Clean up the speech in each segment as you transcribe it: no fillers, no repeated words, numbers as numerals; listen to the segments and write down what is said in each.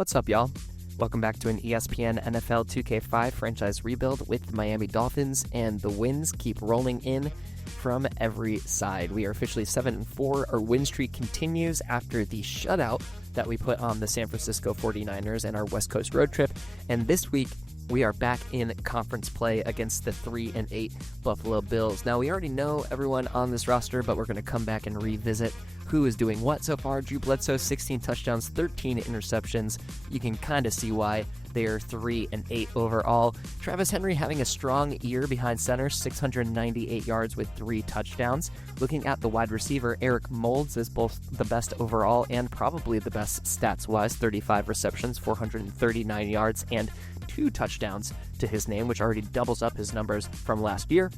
What's up, y'all? Welcome back to an ESPN NFL 2K5 franchise rebuild with the Miami Dolphins, and the wins keep rolling in from every side. We are officially 7-4. Our win streak continues after the shutout that we put on the San Francisco 49ers and our West Coast road trip, and this week we are back in conference play against the 3-8 Buffalo Bills. Now, we already know everyone on this roster, but we're going to come back and revisit who is doing what so far. Drew Bledsoe, 16 touchdowns, 13 interceptions. You can kind of see why they are 3-8 overall. Travis Henry having a strong year behind center, 698 yards with 3 touchdowns. Looking at the wide receiver, Eric Moulds is both the best overall and probably the best stats-wise, 35 receptions, 439 yards, and 2 touchdowns to his name, which already doubles up his numbers from last year.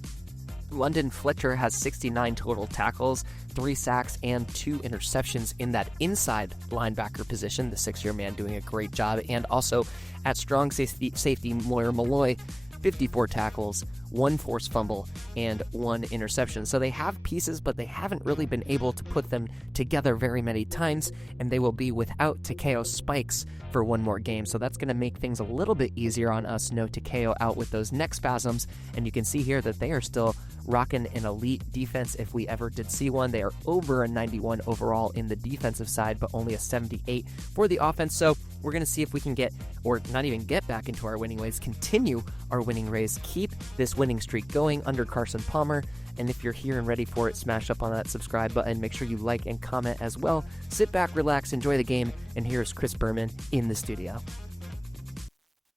London Fletcher has 69 total tackles, 3 sacks, and 2 interceptions in that inside linebacker position. The 6-year man doing a great job. And also at strong safety Moyer Malloy, 54 tackles, 1 forced fumble, and 1 interception. So they have pieces, but they haven't really been able to put them together very many times, and they will be without Takeo Spikes for one more game. So that's going to make things a little bit easier on us. No Takeo out with those neck spasms, and you can see here that they are still rocking an elite defense if we ever did see one. They are over a 91 overall in the defensive side, but only a 78 for the offense. So we're going to see if we can get, or not even get back into our winning ways, continue our winning ways, keep this winning streak going under Carson Palmer. And if you're here and ready for it, smash up on that subscribe button. Make sure you like and comment as well. Sit back, relax, enjoy the game. And here's Chris Berman in the studio.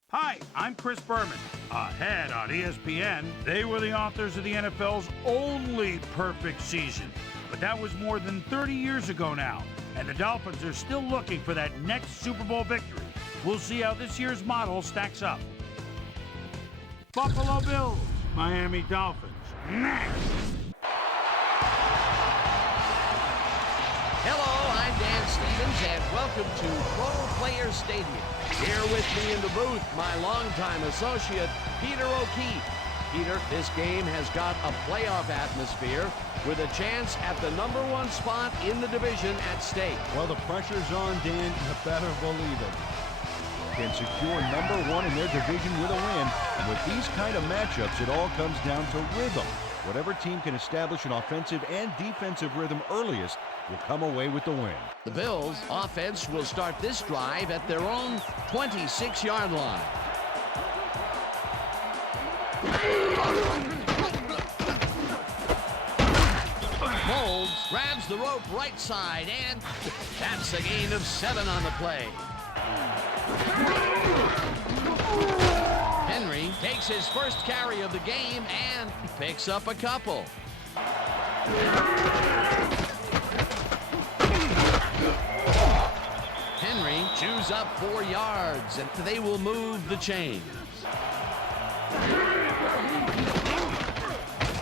Hi, I'm Chris Berman. Ahead on ESPN, they were the authors of the NFL's only perfect season. But that was more than 30 years ago now, and the Dolphins are still looking for that next Super Bowl victory. We'll see how this year's model stacks up. Buffalo Bills, Miami Dolphins, next. Hello, I'm Dan Stevens, and welcome to Pro Player Stadium. Here with me in the booth, my longtime associate, Peter O'Keefe. Peter, this game has got a playoff atmosphere with a chance at the #1 spot in the division at stake. Well, the pressure's on, Dan. You better believe it. Can secure #1 in their division with a win. And with these kind of matchups, it all comes down to rhythm. Whatever team can establish an offensive and defensive rhythm earliest will come away with the win. The Bills' offense will start this drive at their own 26-yard line. Moulds grabs the rope right side, and that's a gain of 7 on the play. Henry takes his first carry of the game and picks up a couple. Henry chews up 4 yards, and they will move the chains.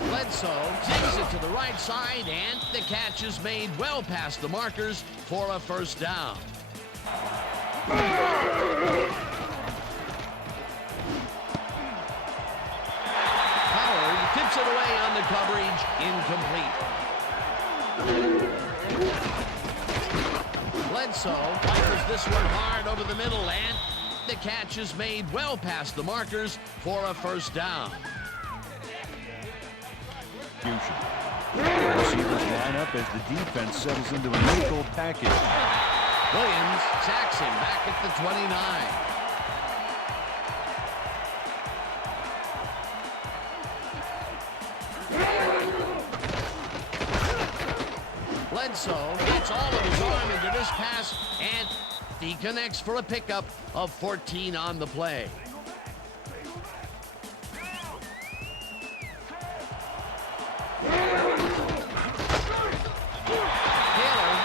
Bledsoe takes it to the right side, and the catch is made well past the markers for a first down. Howard tips it away on the coverage, incomplete. Bledsoe rifles this one hard over the middle, and the catch is made well past the markers for a first down. The receivers line up as the defense settles into a nickel package. Williams sacks him back at the 29. Bledsoe gets all of his arm into this pass, and he connects for a pickup of 14 on the play. Taylor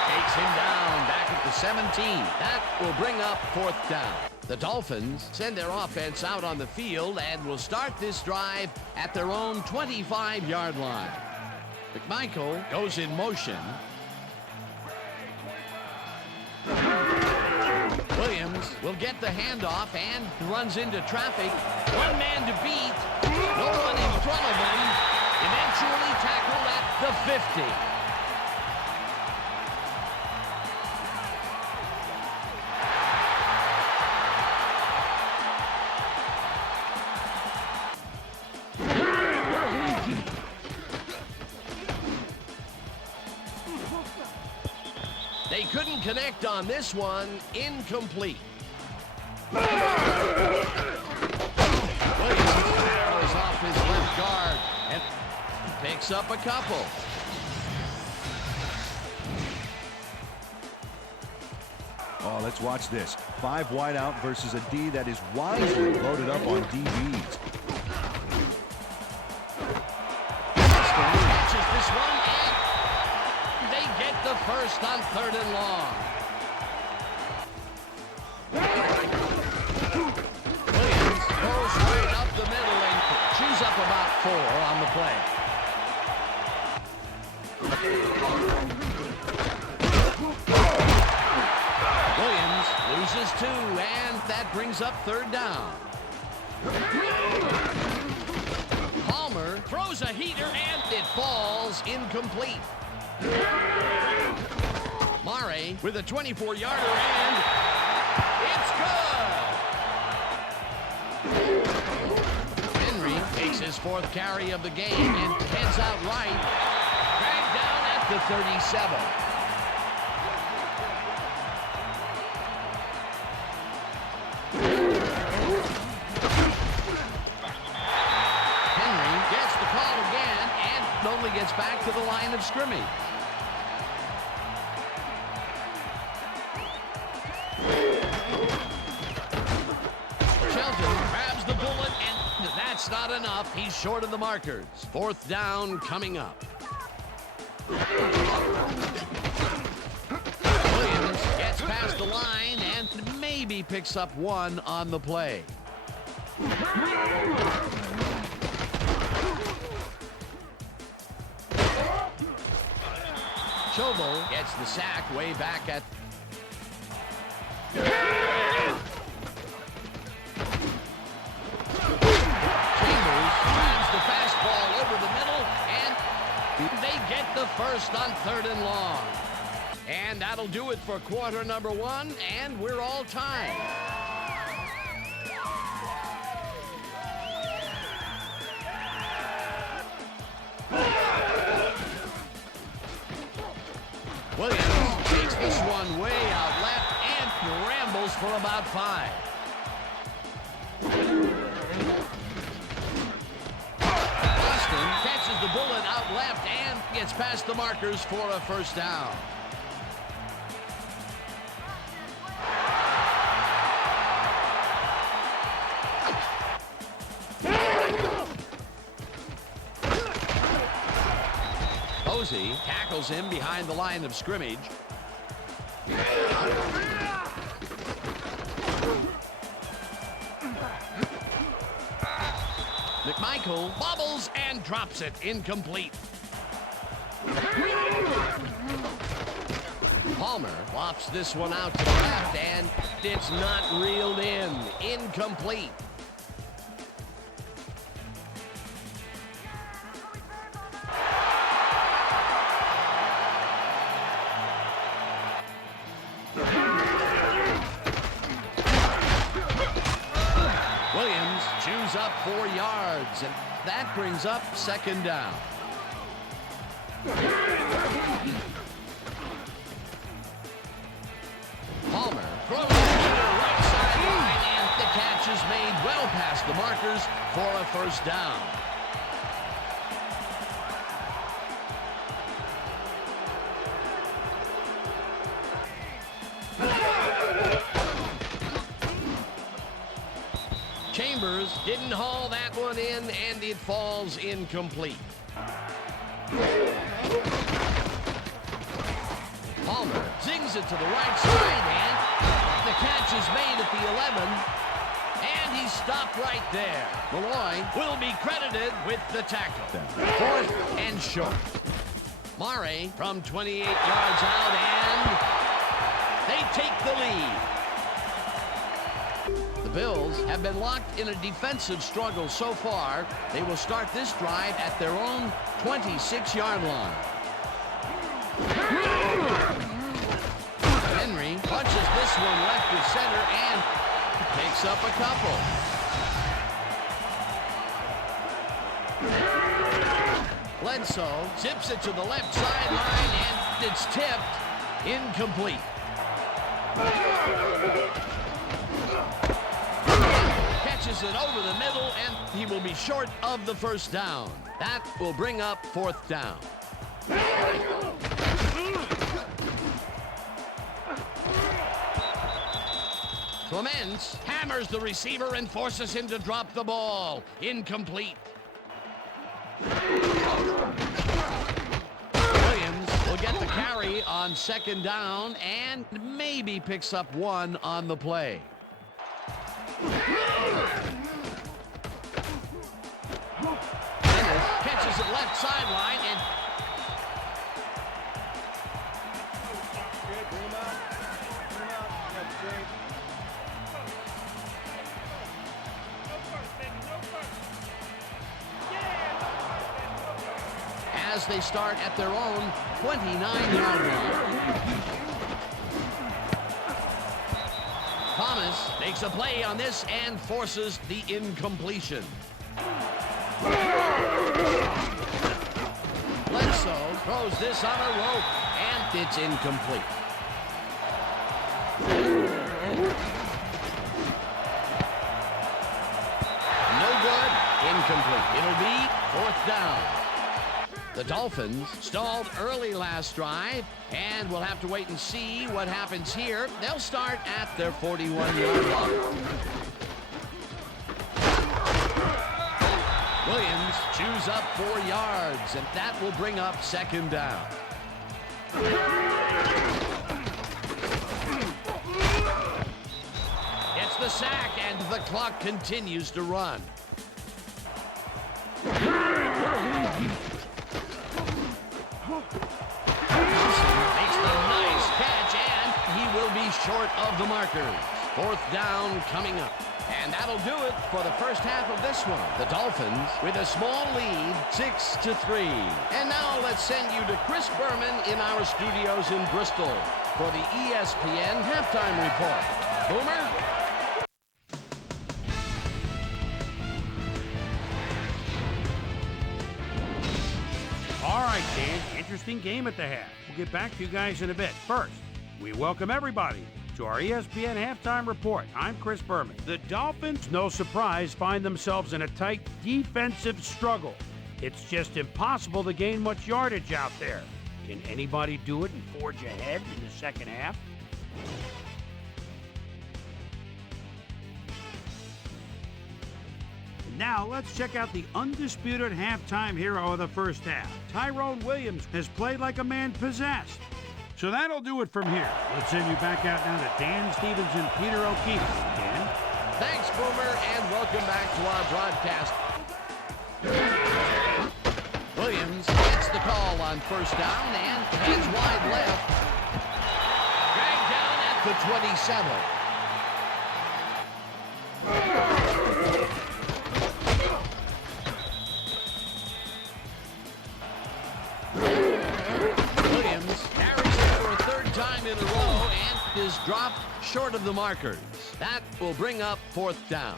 takes him down back at the 17. That will bring up 4th down. The Dolphins send their offense out on the field and will start this drive at their own 25-yard line. McMichael goes in motion. Williams will get the handoff and runs into traffic. One man to beat. No one in front of him. Eventually tackled at the 50. Couldn't connect on this one. Incomplete. Williams arrows off his left guard and picks up a couple. Oh, let's watch this. 5 wide out versus a D that is wisely loaded up on DBs. Catches this one, and they get the first on 3rd and long. Williams goes right up the middle and chews up about 4 on the play. Williams loses 2, and that brings up 3rd down. Palmer throws a heater, and it falls incomplete. Mare with a 24-yarder, and it's good. Henry takes his 4th carry of the game and heads out right, dragged down at the 37. Only gets back to the line of scrimmage. Shelton grabs the bullet, and that's not enough. He's short of the markers. 4th down coming up. Williams gets past the line and maybe picks up 1 on the play. Fumble gets the sack way back at... Chambers grabs the fastball over the middle, and they get the first on 3rd and long. And that'll do it for quarter number 1, and we're all tied. Williams takes this one way out left and rambles for about 5. Boston catches the bullet out left and gets past the markers for a 1st down. Posey tackles him behind the line of scrimmage. McMichael bobbles and drops it incomplete. Palmer lofts this one out to the left, and it's not reeled in. Incomplete. Williams chews up 4 yards, and that brings up 2nd down. Palmer throws it to the right sideline, and the catch is made well past the markers for a 1st down. Chambers didn't haul that one in, and it falls incomplete. Palmer zings it to the right side, and the catch is made at the 11, and he's stopped right there. Malloy will be credited with the tackle. 4th and short. Mare from 28 yards out, and they take the lead. The Bills have been locked in a defensive struggle so far. They will start this drive at their own 26-yard line. Henry punches this one left of center and picks up a couple. Bledsoe zips it to the left sideline, and it's tipped incomplete. Catches it over the middle, and he will be short of the first down. That will bring up fourth down. Clements hammers the receiver and forces him to drop the ball. Incomplete. Williams will get the carry on second down and maybe picks up one on the play. Dennis catches it left sideline and as they start at their own 29-yard line. Thomas makes a play on this and forces the incompletion. Bledsoe throws this on a rope, and it's incomplete. No good. Incomplete. It'll be fourth down. The Dolphins stalled early last drive, and we'll have to wait and see what happens here. They'll start at their 41-yard line. Williams chews up 4 yards, and that will bring up second down. It's the sack, and the clock continues to run. Makes the nice catch, and he will be short of the markers. Fourth down coming up. And that'll do it for the first half of this one. The Dolphins with a small lead, 6-3. And now let's send you to Chris Berman in our studios in Bristol for the ESPN Halftime Report. Boomer? All right, Dan, interesting game at the half. We'll get back to you guys in a bit. First, we welcome everybody to our ESPN Halftime Report. I'm Chris Berman. The Dolphins, no surprise, find themselves in a tight defensive struggle. It's just impossible to gain much yardage out there. Can anybody do it and forge ahead in the second half? Now, let's check out the undisputed halftime hero of the first half. Tyrone Williams has played like a man possessed. So that'll do it from here. Let's send you back out now to Dan Stevens and Peter O'Keefe. Dan? Thanks, Boomer, and welcome back to our broadcast. Williams gets the call on first down and heads wide left. Dragged down at the 27. Time in a row and is dropped short of the markers. That will bring up fourth down.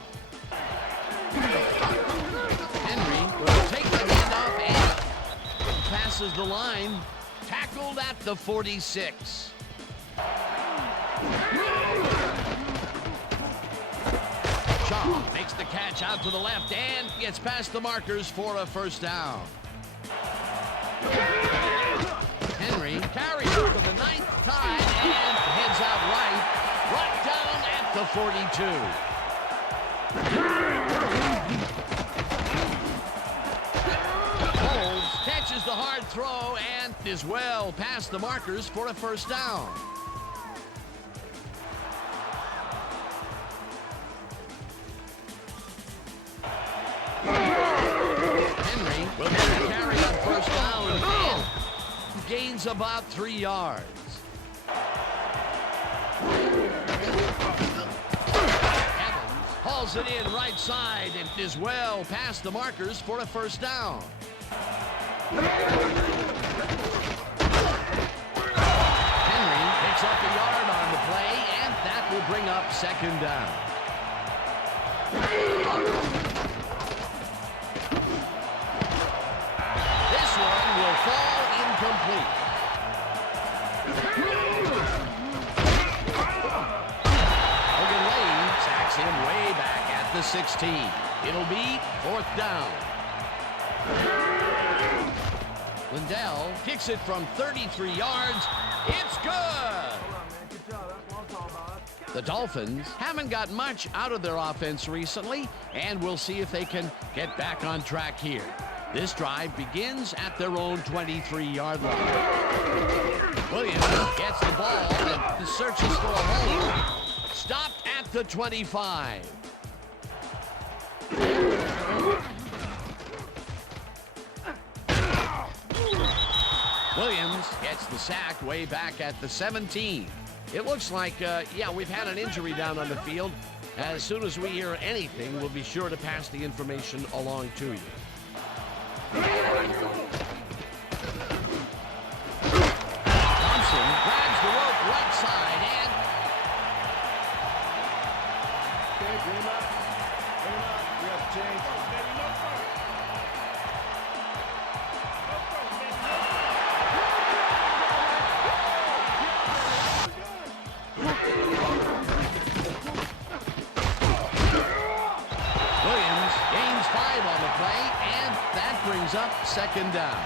Henry will take the handoff and passes the line. Tackled at the 46. Shaw makes the catch out to the left and gets past the markers for a first down. Henry carries it for the 9th time and heads out right down at the 42. Holmes catches the hard throw and is well past the markers for a first down. Henry will get a carry on first down and gains about 3 yards. Evans hauls it in right side and is well past the markers for a first down. Henry picks up a yard on the play, and that will bring up second down. This one will fall incomplete. the 16. It'll be 4th down. Lindell kicks it from 33 yards. It's good! The Dolphins haven't got much out of their offense recently, and we'll see if they can get back on track here. This drive begins at their own 23-yard line. Williams gets the ball and searches for a hole. Stopped at the 25. Williams gets the sack way back at the 17. It looks like, we've had an injury down on the field. As soon as we hear anything, we'll be sure to pass the information along to you. Thompson grabs the rope right side and... Okay, bring him up. We have to change. Williams gains 5 on the play, and that brings up 2nd down.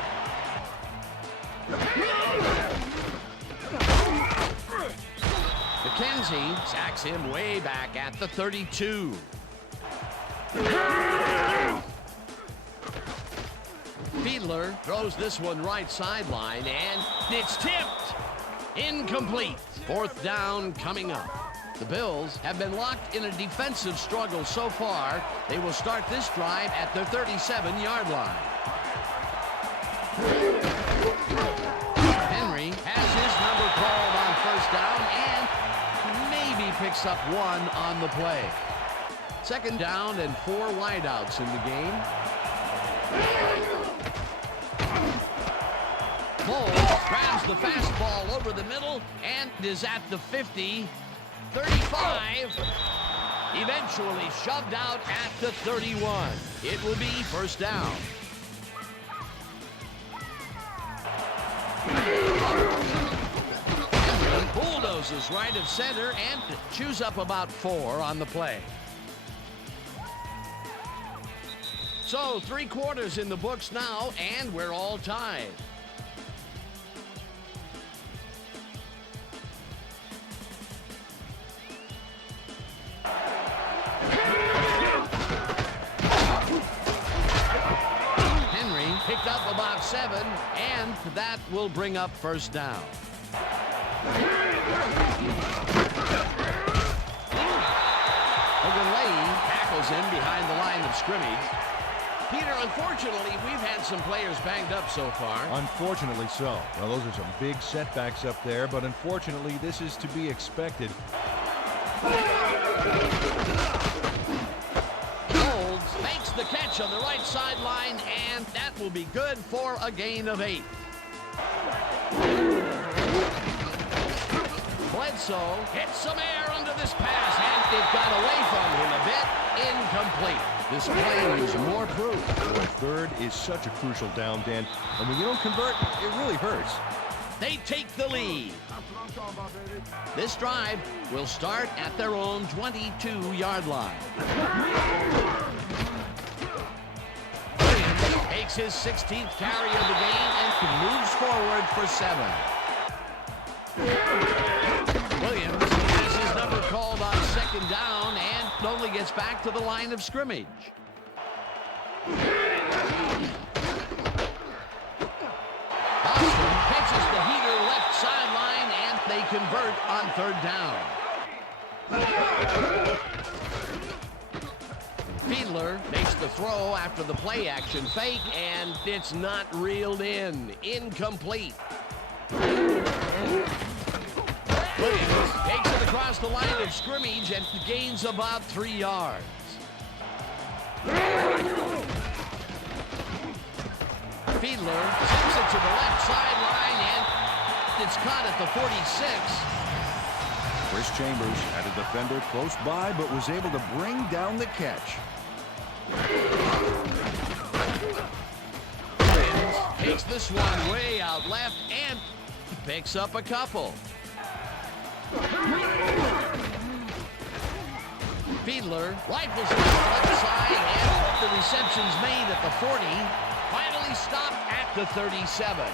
McKenzie sacks him way back at the 32. Fiedler throws this one right sideline, and it's tipped. Incomplete. 4th down coming up. The Bills have been locked in a defensive struggle so far. They will start this drive at their 37-yard line. Henry has his number called on 1st down and maybe picks up 1 on the play. 2nd down and 4 wideouts in the game. Cole grabs the fastball over the middle and is at the 50. 35, eventually shoved out at the 31. It will be 1st down. Henry bulldozes right of center and chews up about 4 on the play. So 3 quarters in the books now, and we're all tied. Picked up about 7, and that will bring up 1st down. Ogunleye tackles him behind the line of scrimmage. Peter, unfortunately, we've had some players banged up so far. Unfortunately so. Well, those are some big setbacks up there, but unfortunately, this is to be expected. Makes the catch on the right sideline, and that will be good for a gain of 8. Bledsoe hits some air under this pass, and it got away from him a bit. Incomplete. This play is more proof. Boy, 3rd is such a crucial down, Dan, and when you don't convert, it really hurts. They take the lead. This drive will start at their own 22-yard line. Williams takes his 16th carry of the game and moves forward for 7. Williams has his number called on 2nd down and only gets back to the line of scrimmage. Austin catches the heater left sideline, and they convert on 3rd down. Fiedler makes the throw after the play action fake, and it's not reeled in. Incomplete. Williams takes it across the line of scrimmage and gains about 3 yards. Fiedler sends it to the left sideline, and it's caught at the 46. Chris Chambers had a defender close by, but was able to bring down the catch. Williams takes this one way out left and picks up a couple. Fiedler rifles it to the left side, and the reception's made at the 40. Finally stopped at the 37.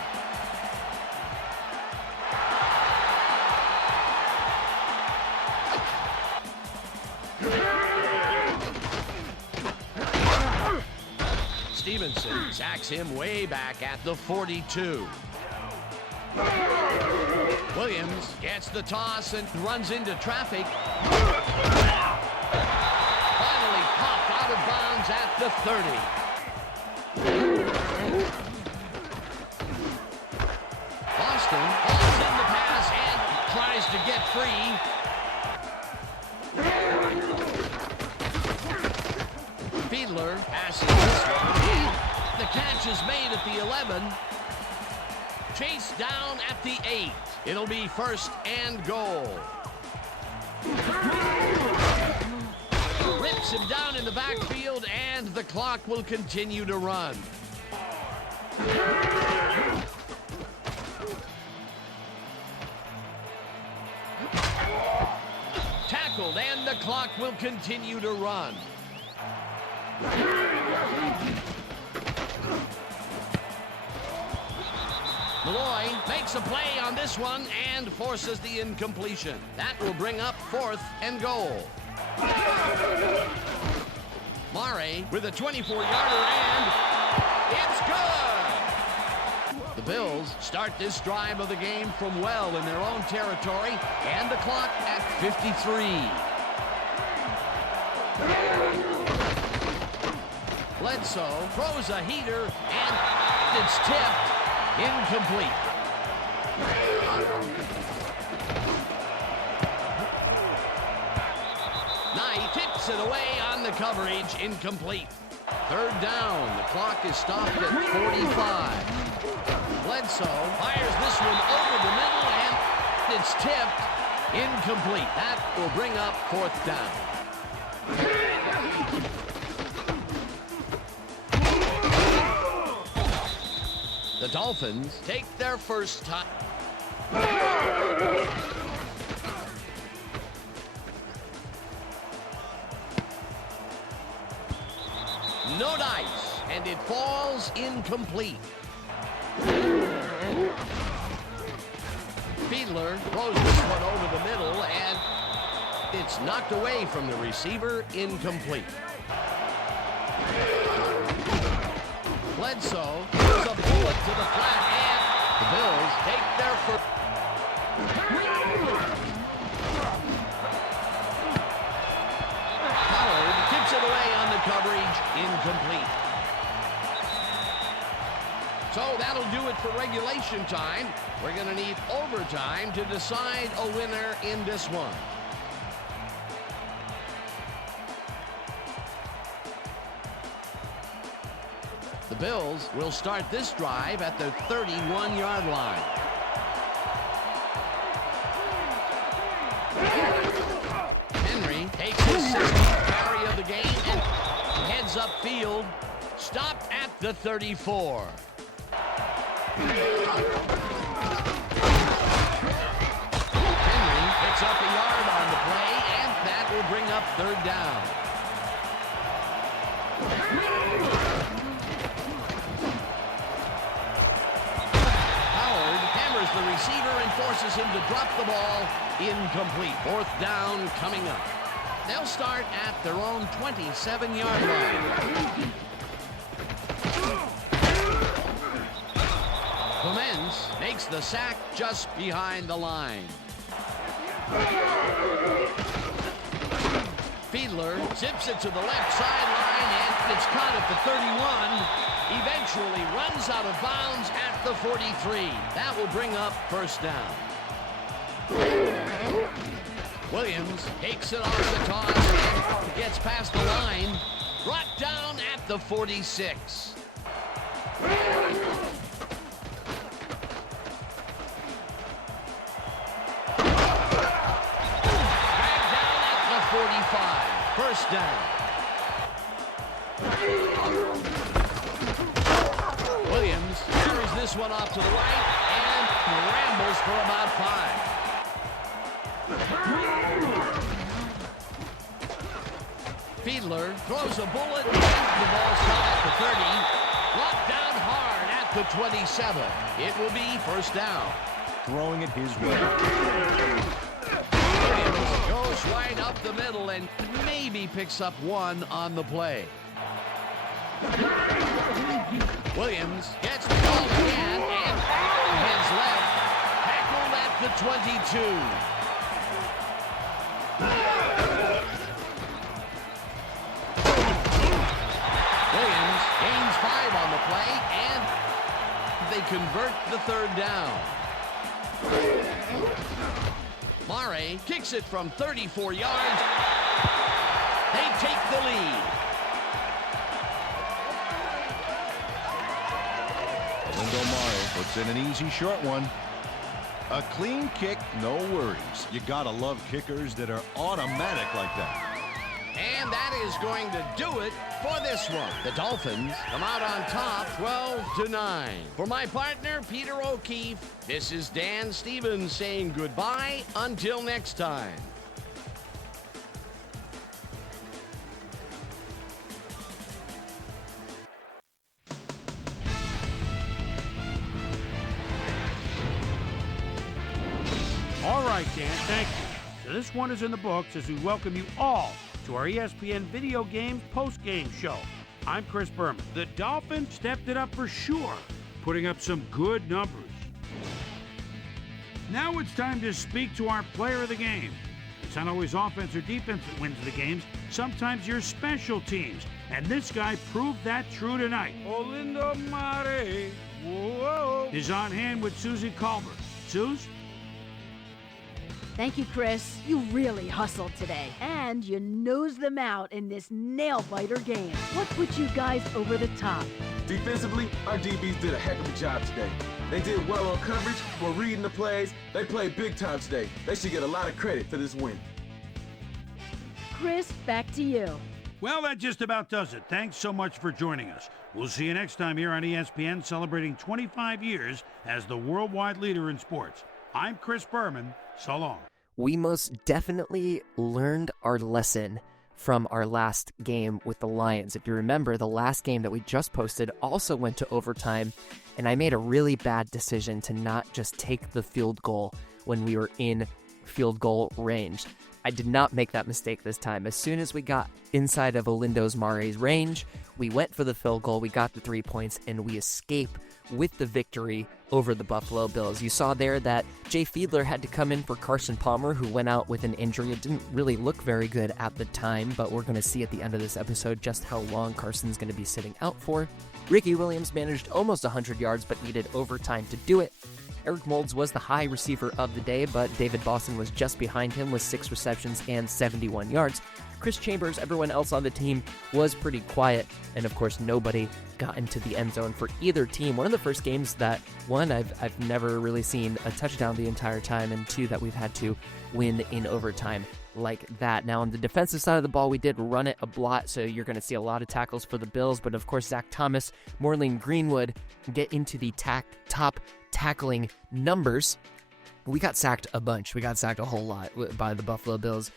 Stevenson sacks him way back at the 42. Williams gets the toss and runs into traffic. Finally popped out of bounds at the 30. Boston hauls in the pass and tries to get free. Fiedler passes this one. The catch is made at the 11. Chase down at the 8. It'll be 1st and goal. Rips him down in the backfield, and the clock will continue to run. Tackled, and the clock will continue to run. Malloy makes a play on this one and forces the incompletion. That will bring up 4th and goal. Mare with a 24-yarder, and it's good! The Bills start this drive of the game from well in their own territory, and the clock at 53. Bledsoe throws a heater, and it's tipped. Incomplete. Knight tips it away on the coverage. Incomplete. 3rd down. The clock is stopped at 45. Bledsoe fires this one over the middle, and it's tipped. Incomplete. That will bring up 4th down. The Dolphins take their first time. No dice, and it falls incomplete. Fiedler throws this one over the middle, and it's knocked away from the receiver. Incomplete. Bledsoe throws a bullet to the flat, and the Bills take their first. Howard tips it away on the coverage. Incomplete. So that'll do it for regulation time. We're going to need overtime to decide a winner in this one. The Bills will start this drive at their 31-yard line. Henry takes his 16th carry of the game and heads upfield. Stopped at the 34. Henry picks up a yard on the play, and that will bring up 3rd down. The receiver and forces him to drop the ball. Incomplete. 4th down coming up. They'll start at their own 27-yard line. Clemens makes the sack just behind the line. Fiedler zips it to the left sideline, and it's caught at the 31. Eventually runs out of bounds at the 43. That will bring up 1st down. Williams takes it off the toss and gets past the line. Brought down at the 46. Dragged down at the 45. 1st down. Williams carries this one off to the right and rambles for about 5. Fiedler throws a bullet, and the ball shot at the 30. Brought down hard at the 27. It will be first down. Throwing it his way. Williams goes right up the middle and maybe picks up one on the play. Williams gets the ball again and heads left. Tackled at the 22. Williams gains 5 on the play, and they convert the third down. Mare kicks it from 34 yards. They take the lead. Lindo Mare puts in an easy short one. A clean kick, no worries. You gotta love kickers that are automatic like that. And that is going to do it for this one. The Dolphins come out on top 12-9. For my partner, Peter O'Keefe, this is Dan Stevens saying goodbye until next time. All right, Dan, thank you. So this one is in the books as we welcome you all to our ESPN Video Games post-game show. I'm Chris Berman. The Dolphins stepped it up for sure, putting up some good numbers. Now it's time to speak to our player of the game. It's not always offense or defense that wins the games. Sometimes your special teams. And this guy proved that true tonight. Lindo Mare, whoa, is on hand with Susie Colbert. Suze? Thank you, Chris. You really hustled today. And you nosed them out in this nail-biter game. What put you guys over the top? Defensively, our DBs did a heck of a job today. They did well on coverage, were reading the plays. They played big time today. They should get a lot of credit for this win. Chris, back to you. Well, that just about does it. Thanks so much for joining us. We'll see you next time here on ESPN, celebrating 25 years as the worldwide leader in sports. I'm Chris Berman. So long. We most definitely learned our lesson from our last game with the Lions. If you remember, the last game that we just posted also went to overtime, and I made a really bad decision to not just take the field goal when we were in field goal range. I did not make that mistake this time. As soon as we got inside of Lindo Mare's range, we went for the field goal, we got the 3 points, and we escape with the victory over the Buffalo Bills. You saw there that Jay Fiedler had to come in for Carson Palmer, who went out with an injury. It didn't really look very good at the time, but we're going to see at the end of this episode just how long Carson's going to be sitting out for. Ricky Williams managed almost 100 yards, but needed overtime to do it. Eric Moulds was the high receiver of the day, but David Boston was just behind him with 6 receptions and 71 yards. Chris Chambers, everyone else on the team, was pretty quiet, and of course nobody got into the end zone for either team. One of the first games that, one, I've never really seen a touchdown the entire time, and two, that we've had to win in overtime like that. Now, on the defensive side of the ball, we did run it a lot, so you're going to see a lot of tackles for the Bills, but of course Zach Thomas, Morlene Greenwood get into the top tackling numbers. We got sacked a bunch. We got sacked a whole lot by the Buffalo Bills.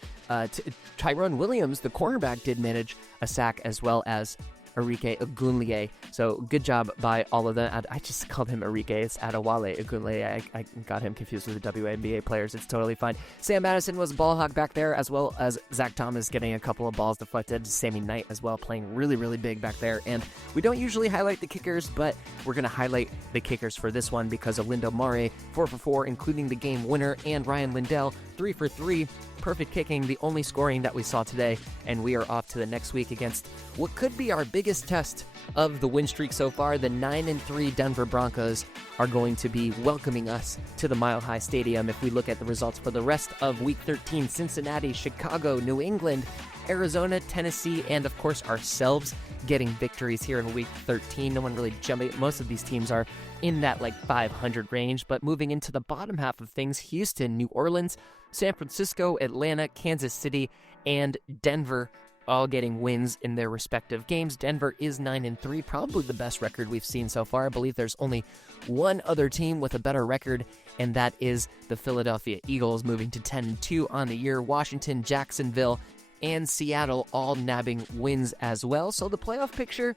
Tyrone Williams, the cornerback, did manage a sack, as well as Arike Ogunleye. So good job by all of them. I just called him Arike. It's Adewale Ogunleye. I got him confused with the WNBA players. It's totally fine. Sam Madison was a ball hawk back there, as well as Zach Thomas getting a couple of balls deflected. Sammy Knight as well, playing really, really big back there. And we don't usually highlight the kickers, but we're going to highlight the kickers for this one because of Lindo Mare, 4 for 4, including the game winner, and Ryan Lindell, 3 for 3. Perfect kicking, the only scoring that we saw today, and we are off to the next week against what could be our biggest test of the win streak so far. The 9-3 Denver Broncos are going to be welcoming us to the Mile High Stadium. If we look at the results for the rest of Week 13, Cincinnati, Chicago, New England, Arizona, Tennessee, and of course ourselves getting victories here in Week 13. No one really jumping. Most of these teams are in that 500 range, but moving into the bottom half of things, Houston, New Orleans, San Francisco, Atlanta, Kansas City, and Denver all getting wins in their respective games. Denver is 9-3, probably the best record we've seen so far. I believe there's only one other team with a better record, and that is the Philadelphia Eagles, moving to 10-2 on the year. Washington, Jacksonville, and Seattle all nabbing wins as well. So the playoff picture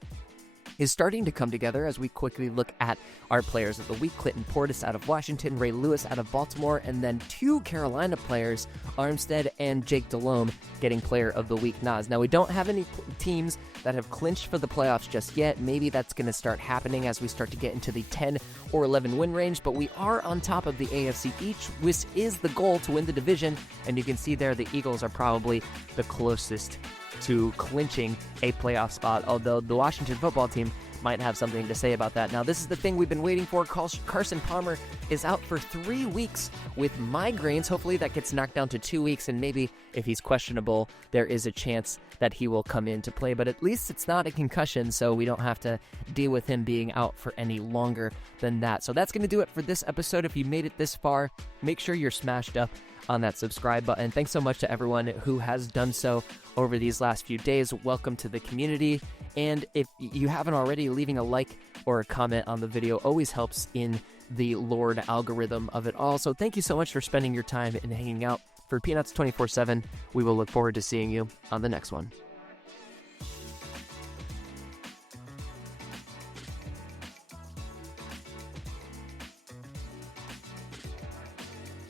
is starting to come together as we quickly look at our players of the week. Clinton Portis out of Washington, Ray Lewis out of Baltimore, and then 2 Carolina players, Armstead and Jake Delhomme, getting player of the week nods. Now, we don't have any teams that have clinched for the playoffs just yet. Maybe that's going to start happening as we start to get into the 10 or 11 win range, but we are on top of the AFC East, which is the goal to win the division, and you can see there the Eagles are probably the closest to clinching a playoff spot, although the Washington football team might have something to say about that. Now, this is the thing we've been waiting for. Carson Palmer is out for 3 weeks with migraines. Hopefully that gets knocked down to 2 weeks, and maybe if he's questionable, there is a chance that he will come in to play. But at least it's not a concussion, so we don't have to deal with him being out for any longer than that. So that's going to do it for this episode. If you made it this far, make sure you're smashed up on that subscribe button. Thanks so much to everyone who has done so over these last few days. Welcome to the community. And if you haven't already, leaving a like or a comment on the video always helps in the Lord algorithm of it all. So thank you so much for spending your time and hanging out. For Peanuts 24/7, we will look forward to seeing you on the next one.